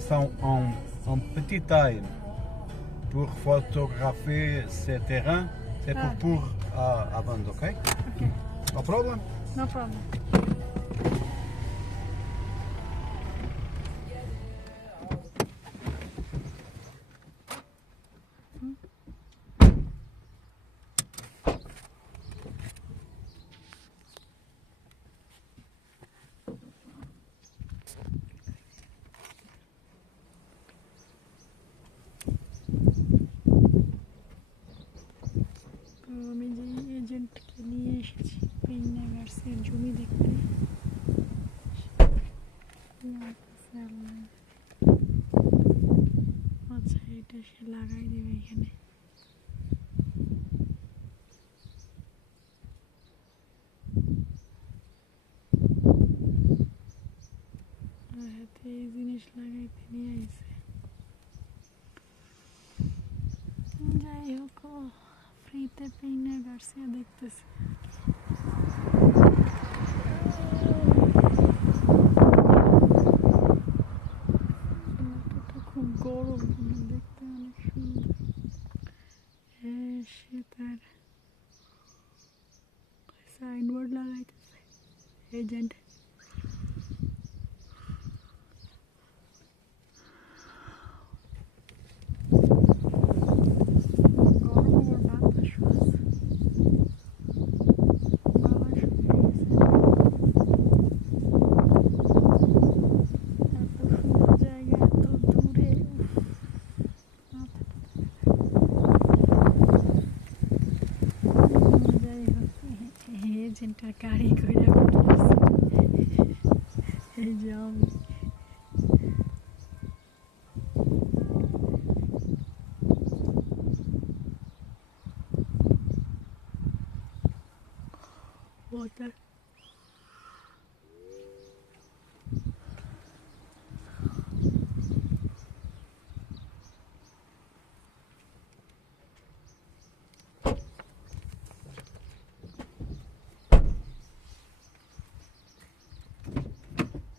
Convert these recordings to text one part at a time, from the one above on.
sont en petite taille pour photographier ces terrains. C'est pour à vendre, ok? Okay. No problem? No problem. আমি যে এজেন্টকে নিয়ে এসেছি পেইনা গার্সিয়ার জমি দেখতে। আচ্ছা, এটা সে লাগাই দেবে এখানে। হাতে এই জিনিস লাগাইতে নিয়ে আইছে। যাই হোক, ফ্রিতে পেইনা গার্সিয়া দেখতেছি। খুব গরম, দেখতে অনেক সুন্দর। সে তার সাইনবোর্ড লাগাইতেছে এজেন্ট। এজেন্টের গাড়ি করে এই যে আমি water.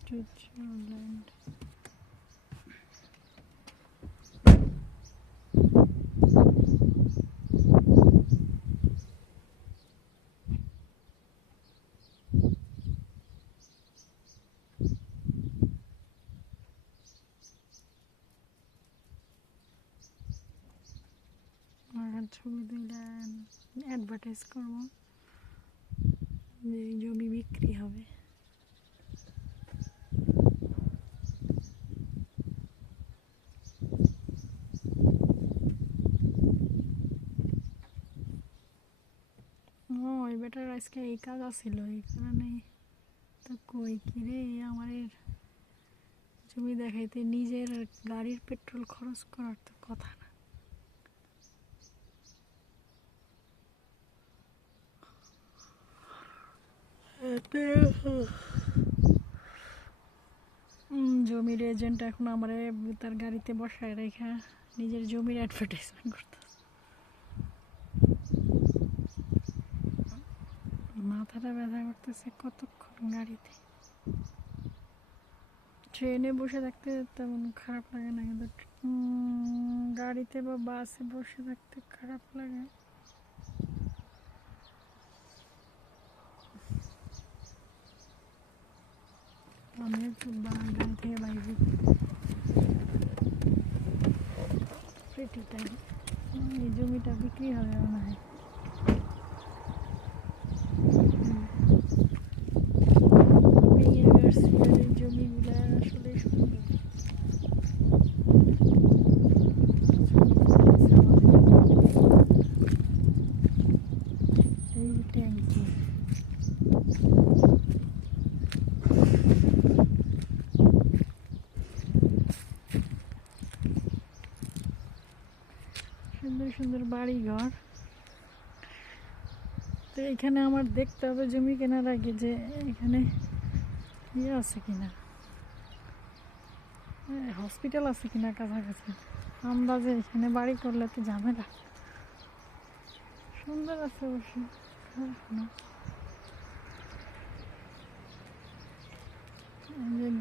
Switzerland. ছবি দিলেন, অ্যাডভার্টাইজ করব যে জমি বিক্রি হবে। ওই বেটার আজকে এই কাজ আছিল, এই কারণে তো কই কিরে আমার জমি দেখাইতে নিজের গাড়ির পেট্রোল খরচ করার তো কথা না। জমির এজেন্ট এখন আমার তার গাড়িতে বসায় রেখা নিজের জমির অ্যাডভার্টাইজমেন্ট করতে। মাথাটা ব্যথা করতেছে কতক্ষণ গাড়িতে। ট্রেনে বসে থাকতে তেমন খারাপ লাগে না, কিন্তু গাড়িতে বা বাসে বসে থাকতে খারাপ লাগে। আমি একটু গাড়ি থেকে বাইরে প্রিটি টাইম। এই জমিটা বিক্রি হবে মনে হয়। জমিগুলো আসলে সুন্দর। এই ট্যাঙ্কি সুন্দর সুন্দর বাড়ি ঘর। তো এখানে আমার দেখতে হবে জমি কেনার আগে যে এখানে ইয়ে আছে কিনা, হসপিটাল আছে কিনা কাছাকাছি। আন্দাজে এখানে বাড়ি করলে তো ঝামেলা। সুন্দর আছে অবশ্য,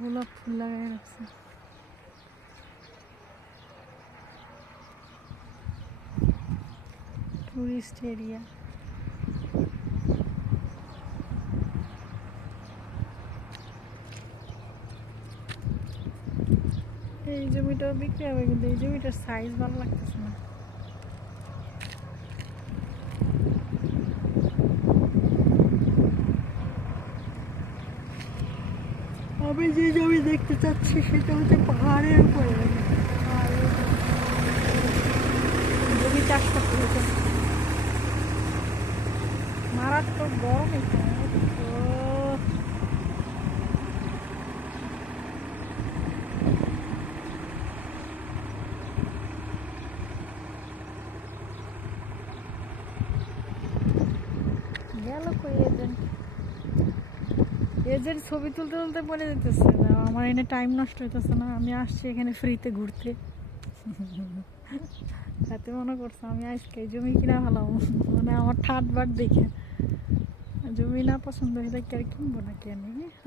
গোলাপ ফুল লাগাই রাখছে। Tourist area. এই জমিটা বিক্রি হবে, কিন্তু এই জমিটার সাইজ ভালো লাগতেছে না। আমি যে জমি দেখতে চাচ্ছি সেটা হচ্ছে পাহাড়ের উপরে, জমি চাষ করতে হচ্ছে। মারাত্মক গরম এখানে। গেল কই এজেন্ট? এজেন্ট ছবি তুলতে তুলতে বলে যেতেছে না, আমার এনে টাইম নষ্ট হইতেছে না, আমি আসছি এখানে ফ্রিতে ঘুরতে। তাতে মনে করছে আমি আজকে জমি কিনা ভালো, মানে আমার ঠাট বাট দেখে জমি না পছন্দ হলে কি আর কিনবো না, কেন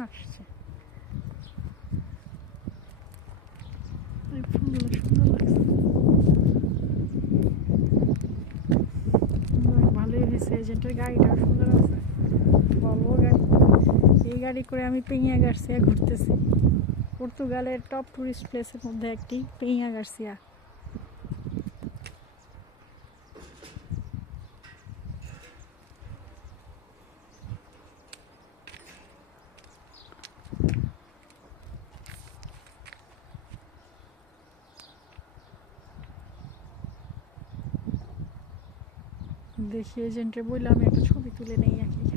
আসছে। ফুলগুলো সুন্দর লাগছে, ভালোই হয়েছে। এজেন্টের গাড়িটা সুন্দর আছে, বলবো গাড়ি। এই গাড়ি করে আমি পেইয়া গার্সিয়া ঘুরতেছি। পর্তুগালের টপ টুরিস্ট প্লেসের মধ্যে একটি পেইয়া গার্সিয়া। দেখি এজেন্টে বললাম একটা ছবি তুলে নেই আর কি।